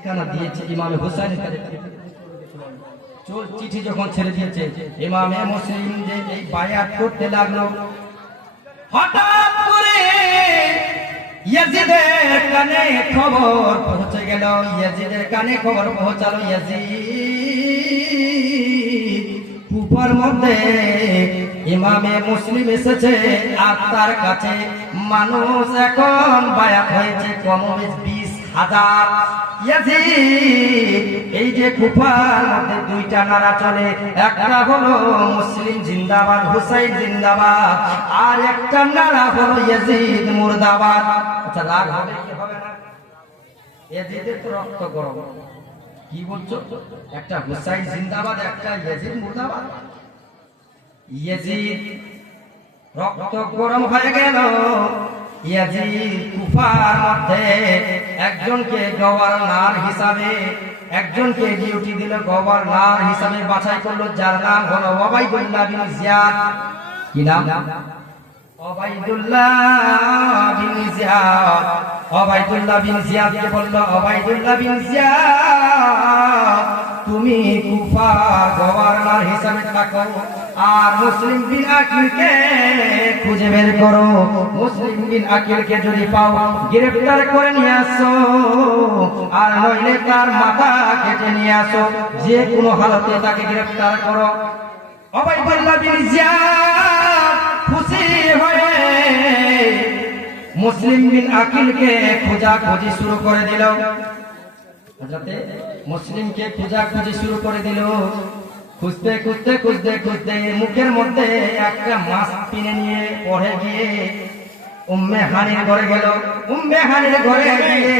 ঠিকানা দিয়েছে ইমাম হুসাইনের কাছে চোর চিঠি যখন ছেড়ে দিয়েছে ইমামে মুসলিম যে এই বায়াত করতে লাগলো হঠাৎ করে ইয়াজিদের কানে খবর পৌঁছে গেল ইয়াজিদের কানে খবর পৌঁছালো ইয়াজিদ কুফার মধ্যে ইমামে মুসলিম এসেছে আর তার কাছে মানুষ এখন বায়াত হয়েছে কমবেশ 20,000 ইয়াজিদ এই যে কুফার মধ্যে দুইটা নারা চলে একটা হলো মুসলিম জিন্দাবাদ হুসাইন জিন্দাবাদ আর একটা নারা হলো ইয়াজিদ মুর্দাবাদ আচ্ছা রাগ হবে কি হবে না ইয়াজিদের তো রক্ত গরম কি বলছো একটা হুসাইন জিন্দাবাদ একটা ইয়াজিদ মুর্দাবাদ ইয়াজিদ রক্ত গরম হয়ে গেল ইয়াজিদ কুফার মধ্যে একজনকে গভর্নর হিসাবে একজনকে ডিউটি দিল গভর্নর হিসাবে বাছাই করলো যার নাম হলো ওবাইদুল্লাহ বিন জিয়াদ কি নাম ওবাইদুল্লাহ বিন জিয়াদ ওবাইদুল্লাহ বিন জিয়াদকে বলল ওবাইদুল্লাহ বিন জিয়াদ তুমি কুফার গভর্নর হিসাবে থাকো আর মুসলিম বিন আকিলকে খুঁজে বের করো মুসলিম বিন আকিলকে যদি পাও গ্রেফতার করে নিয়ে আসো আর নইলে তার মাথা কেটে নিয়ে আসো যে কোনো হালতে তাকে গ্রেফতার করো ওবাইদুল্লাহ বিন জিয়াদ খুশি হয়ে মুসলিম বিন আকিলকে খোঁজাখুঁজি শুরু করে দিল হযরতে মুসলিমকে খোঁজাখুঁজি শুরু করে দিল খুঁজতে খুঁজতে খুঁজতে খুঁজতে মুখের মধ্যে একটা মাছ কিনে নিয়ে পড়ে গিয়ে উম্মে হানির ঘরে গেল উম্মে হানির ঘরে গিয়ে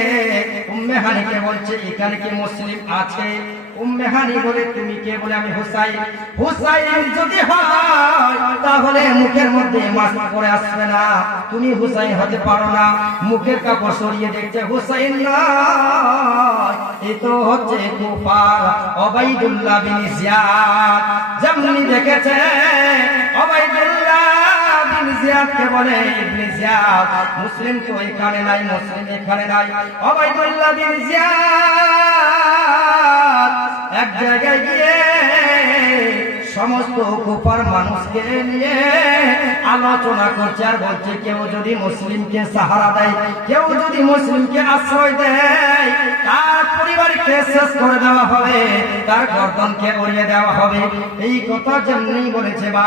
উম্মে হানিকে বলছে এখানে কি মুসলিম আছে উম্মে হানি বলে তুমি কে বলে আমি হুসাইন হুসাইন যদি হয় তাহলে মুখের মধ্যে মাছ পড়ে আসবে না তুমি হুসাইন হতে পারো না মুখের কাপড় সরিয়ে দেখছে হুসাইন নয় এই তো হচ্ছে কুফার ওবাইদুল্লাহ বিন জিয়াদ যেমনি দেখেছে ওবাইদুল্লাহ বিন জিয়াদকে বলে ইবনে জিয়াদ মুসলিম তো এখানে নাই মুসলিম এখানে নাই ওবাইদুল্লাহ বিন জিয়াদ এক জায়গায় গিয়ে সমস্ত কুফার মানুষকে নিয়ে আলোচনা করছে আর বলছে কেউ যদি মুসলিমকে সাহারা দেয় কেউ যদি মুসলিমকে আশ্রয় দেয় তার পরিবারকে শেষ করে দেওয়া হবে তার গর্দনকে উড়িয়ে দেওয়া হবে এই কথা যেমনি বলেছে বা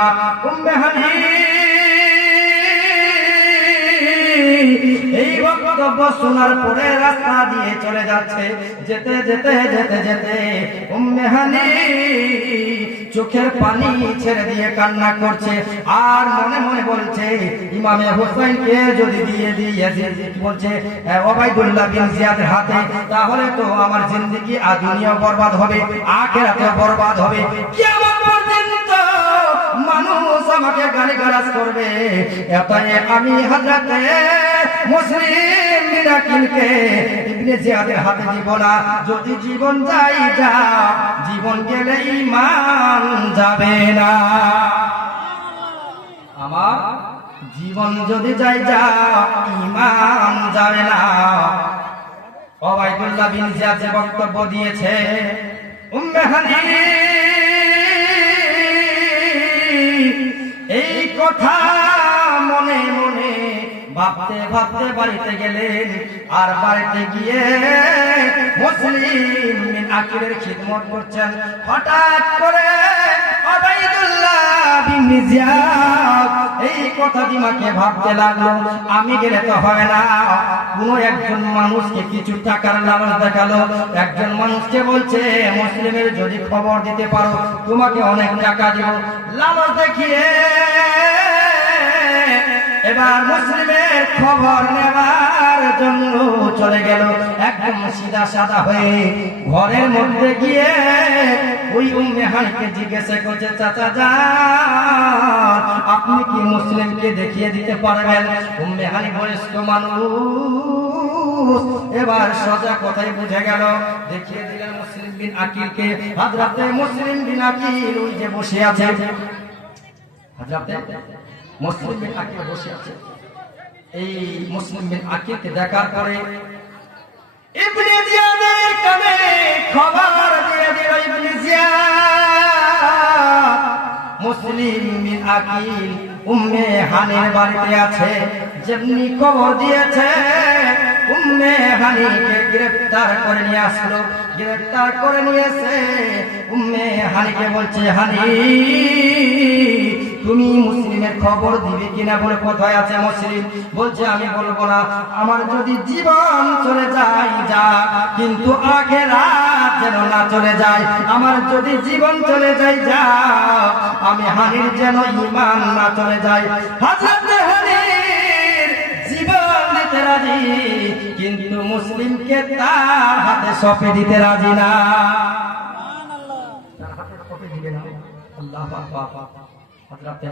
উম্মে হানি এই বক্তব্য শোনার পরে রাস্তা দিয়ে চলে যাচ্ছে যেতে যেতে যেতে যেতে উম্মে হানি চোখের পানি ছেড়ে দিয়ে কান্না করছে আর মনে মনে বলছে ইমামে হুসাইনকে যদি দিয়ে দিয়ে বলছে ওবাইদুল্লাহ বিন জিয়াদের হাতে তাহলে তো আমার জিন্দেগি আর দুনিয়া বরবাদ হবে আখিরাতে বরবাদ হবে কিয়ামত পর্যন্ত মানুষ আমাকে গালিগালাজ করবে এটাই আমি হযরতে মুসলিম বিন আকিলকে ইবনে জিয়াদের হাতে দিব না যদি জীবন যাই যা জীবন গেলে ঈমান যাবে না আমার জীবন যদি যাই যা ঈমান যাবে না ওবাইদুল্লাহ বিন জিয়াদ যে বক্তব্য দিয়েছে উম্মে হানি এই কথা মনে মনে ভাবতে ভাবতে বাড়িতে গেলেন আর বাড়িতে গিয়ে মুসলিম বিন আকিলের খিদমত করছেন হঠাৎ করে ওবাইদুল্লাহ বিন জিয়াদ এই কথা দিমাকে ভাবতে লাগলো আমি গেলে তো হবে না কোনো একজন মানুষকে কিছু টাকার লালচ দেখালো একজন মানুষকে বলছে মুসলিমের যদি খবর দিতে পারো তোমাকে অনেক টাকা দিব লালচ দেখিয়ে এবার মুসলিমের খবর নেবার জন্য চলে গেল একদম সিধা সাদা হয়ে ঘরের মধ্যে গিয়ে ওই উম্মে হানিকে জিজ্ঞাসা করছে চাচা যান আপনি কি মুসলিমকে দেখিয়ে দিতে পারবেন উম্মে হানি বয়স্ক মানুষ এবার সোজা কথাই বুঝে গেল দেখিয়ে দিলেন মুসলিম বিন আকিলকে হযরতে মুসলিম বিন আকিল ওই যে বসে আছে হযরতে মুসলিম বিন আকিল বসে আছে এই মুসলিম বিন আকিলকে দেখার পরে ইবনে জিয়াদের কানে মুসলিম বিন আকিল উম্মে হানির বাড়িতে আছে। যেমনি খবর দিয়েছে উম্মে হানিকে গ্রেফতার করে নিয়ে আসলো। গ্রেফতার করে নিয়েছে উম্মে হানিকে বলছে, হানি তুমি মুসলিমের খবর দিবে কিনা বলে কোথায় আছে মুসলিম? বলছে আমি বলবো না, আমার যদি জীবন চলে যায় যা, কিন্তু আখিরাত যেন না চলে যায়। আমার যদি জীবন চলে যায় যা, আমি হানির যেন ঈমান না চলে যায়। হযরত হানির জীবন দিতে রাজি, কিন্তু মুসলিমকে তার হাতে সঁপে দিতে রাজি না। তার হাতে সঁপে দিবে না। আল্লাহু আকবার। হযরত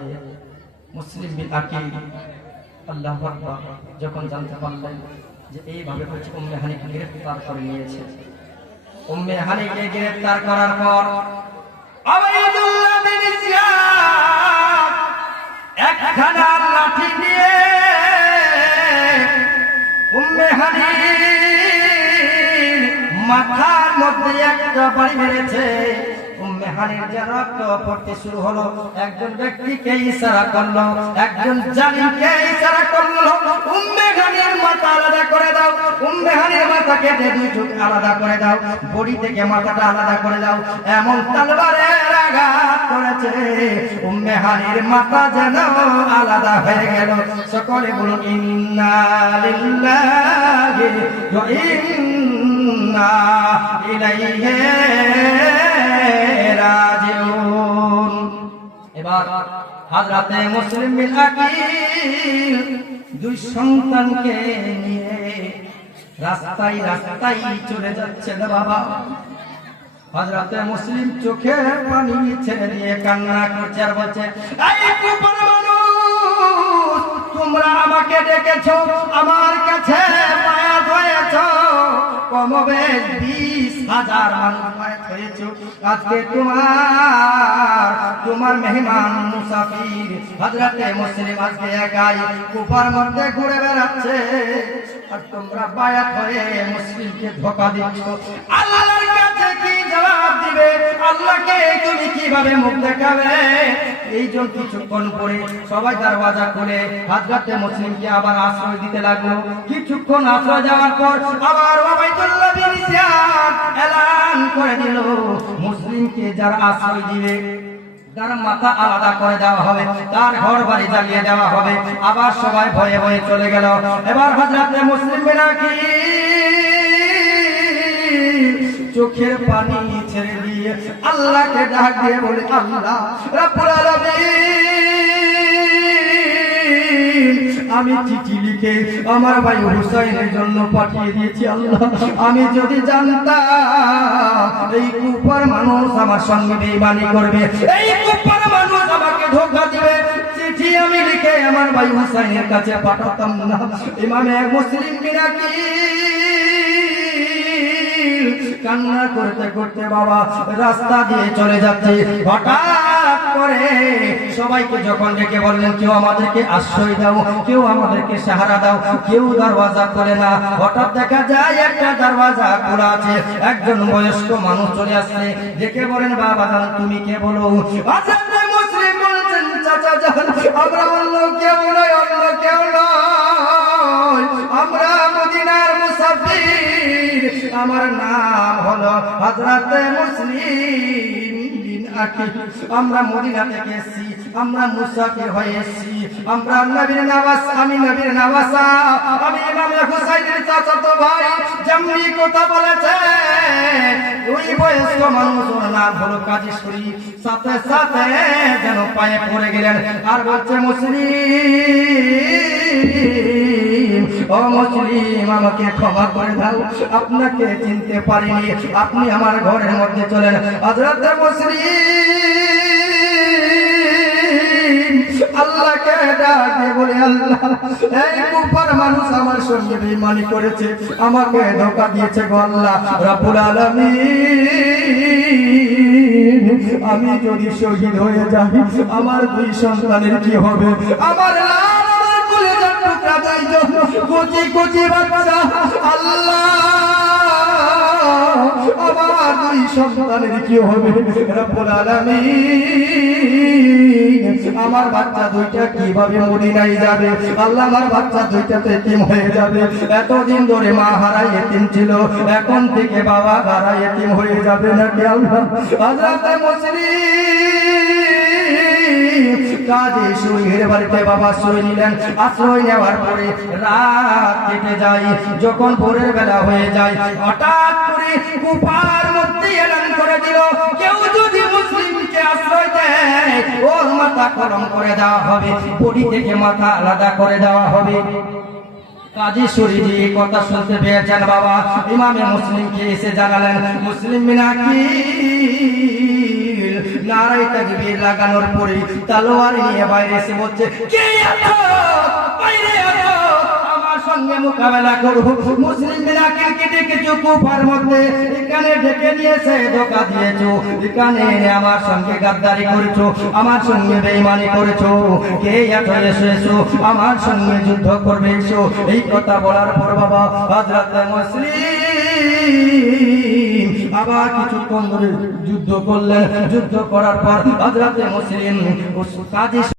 মুসলিম বিন আকিল আল্লাহু আকবার যখন জানতে পারলেন যে এইভাবে হচ্ছে উম্মে হানিকে গ্রেফতার করে নিয়েছে, উম্মে হানিকে গ্রেফতার করার পর আবাইদুল্লাহ বিন জিয়াদ একখানা লাঠি নিয়ে উম্মে হানির মাথার মধ্যে একটা বাড়ি মেরেছে। উম্মে হানির যে রক্ত পড়তে শুরু হলো, একজন ব্যক্তিকে ইশারা করলো, একজন জালিমকে ইশারা করলো, উম্মে হানির মাথা আলাদা করে দাও, উম্মে হানির মাথা কেটে দুই টুকরা আলাদা করে দাও, বডি থেকে মাথাটা আলাদা করে দাও। এমন তলোয়ারের আঘাত করেছে উম্মে হানির মাথা যেন আলাদা হয়ে গেল। সকলে বলুন ইন্না লিল্লাহি ওয়া ইন্না ইলাইহি রাজিউন। এবার হযরতে মুসলিম বিন আকিল দুই সন্তানকে নিয়ে রাস্তায় রাস্তায় চলে যাচ্ছে বাবা। হযরতে মুসলিম চোখে পানি ছেড়ে দিয়ে কান্না করছে আর বলছে, এই কুফর মানুষ, তোমরা আমাকে ডেকেছো, আমার কাছে বায়াত হয়েছো, কমবেশ 20,000 মানুষ বায়াত হয়েছো। আজকে তোমার মেহমান মুসাফির হযরতে মুসলিম আজকে একাই কুফার মধ্যে ঘুরে বেড়াচ্ছে, আর তোমরা বায়াত হয়ে মুসলিমকে ধোঁকা দিচ্ছ। আল্লাহর কাছে কি জবাব দিবে? আল্লাহকে তুমি কিভাবে মুখ দেখাবে? এই জন্য কিছুক্ষণ পরে সবাই দরওয়াজা খুলে হযরতে মুসলিমকে আবার আশ্রয় দিতে লাগলো। কিছুক্ষণ আশ্রয় যাওয়ার পর আবার উবাইদুল্লাহ বিন জিয়াদ এলান করে দিল, মুসলিমকে যারা আশ্রয় দিবে তার মাথা আলাদা করে দেওয়া হবে, তার ঘর বাড়ি জ্বালিয়ে দেওয়া হবে। আবার সবাই ভয়ে ভয়ে চলে গেল। এবার হযরতে মুসলিম বিন আকিল চোখের পানি ছেড়ে দিয়ে আল্লাহকে ডাক দিয়ে বলে, আল্লাহ রাব্বুল আলামিন, আমি চিঠি লিখে আমার ভাই হুসাইনের জন্য পাঠিয়ে দিয়েছি। আল্লাহ, আমি যদি জানতাম এই কুফার মানুষ আমার সঙ্গে বেঈমানি করবে, এই কুফার মানুষ আমাকে ধোঁকা দিবে, চিঠি আমি লিখে আমার ভাই হুসাইনের কাছে পাঠাতাম না। ইমামে মুসলিম বিন আকিল কান্না করতে করতে বাবা রাস্তা দিয়ে চলে যাচ্ছে। হঠাৎ করে সবাইকে যখন ডেকে বললেন, কেউ আমাদেরকে আশ্রয় দাও, কেউ আমাদেরকে সাহারা দাও, কেউ দরওয়াজা খোলে না। হঠাৎ দেখা যায় একটা দরওয়াজা খোলা আছে, একজন বয়স্ক মানুষ চলে আসছে। ডেকে বলেন, বাবা তুমি কে বলো? হযরত মুসলিম বলছেন, চাচা জান, আমরা অন্য কেউ নয়, অন্য কেউ নয়, আমরা মদিনার মুসাফির, আমার নাম হলো হযরত মুসলিম বিন আকিল। আমরা মদিনা থেকে এসেছি, আমরা মুসাফির হয়ে এসেছি, আমরা নবীর নওয়াজ, আমি নবীর নওয়াজা, আমি ইমাম হুসাইনের চাচাতো ভাই। যেমনি কথা বলেছে ওই বয়স্ক মানুষ, ওর নাম হলো কাজী শরীফ, সাথে সাথে যেন পায়ে পড়ে গেলেন আর বলছে, মুসলিম, ও মুসলিম, আমাকে ক্ষমা করে দাও, আপনাকে চিনতে পারিনি, আপনি আমার ঘরের মধ্যে চলেন। হযরত মুসলিম আল্লাহকে ডাকে বলে, আল্লাহ এই কুফার মানুষ আমার সঙ্গে বেঈমানি করেছে, আমাকে ধোঁকা দিয়েছে গো আল্লাহ রাব্বুল আলামিন, আমি যদি শহীদ হয়ে যাই আমার দুই সন্তানের কি হবে? আমার কোটি কোটি বাচ্চা, আল্লাহ আমার আমার এই সন্তানের কি হবে? রব্বুল আলামিন, আমার বাচ্চা দুইটা কিভাবে মদিনায় যাবে? আল্লাহ, আমার বাচ্চা দুইটাতে এতিম হয়ে যাবে। এতদিন ধরে মা হারা এতিম ছিল, এখন থেকে বাবা হারা এতিম হয়ে যাবে নাকি আল্লাহ? হযরত মুসলিম কাজী শরীরের বাড়িতে বাবা আশ্রয় নিলেন। আশ্রয় নেওয়ার পরে রাত কেটে যায়। যখন ভোরের বেলা হয়ে যায়, হঠাৎ করে কুফার মধ্যে এলান করে দিল, কেউ যদি মুসলিমকে আশ্রয় দেয় ওর মাথা কলম করে দেওয়া হবে, বডি থেকে মাথা আলাদা করে দেওয়া হবে। কাজী শরীফ এই কথা শুনতে পেয়েছেন বাবা, ইমামে মুসলিমকে এসে জানালেন। মুসলিম মিনাকিল নারায়ে তাকবীর লাগানোর পরে তলোয়ার নিয়ে বাইরে এসে বলছে, কে আছো? বাইরে আছো, আমার সঙ্গে মোকাবেলা করো। মুসলিম মিনাকিলকে ডেকেছো কুফার মধ্যে, এখানে ডেকে নিয়েছে, ধোঁকা দিয়েছো, এখানে এনে আমার সঙ্গে গাদ্দারি করেছো, আমার সঙ্গে বেঈমানি করেছো। কে আছো? এসো এসো, আমার সঙ্গে যুদ্ধ করবে, এসো। এই কথা বলার পর বাবা হযরত মুসলিম আবার কিছুক্ষণ ধরে যুদ্ধ করলেন। যুদ্ধ করার পর হযরত মুসলিম কাজী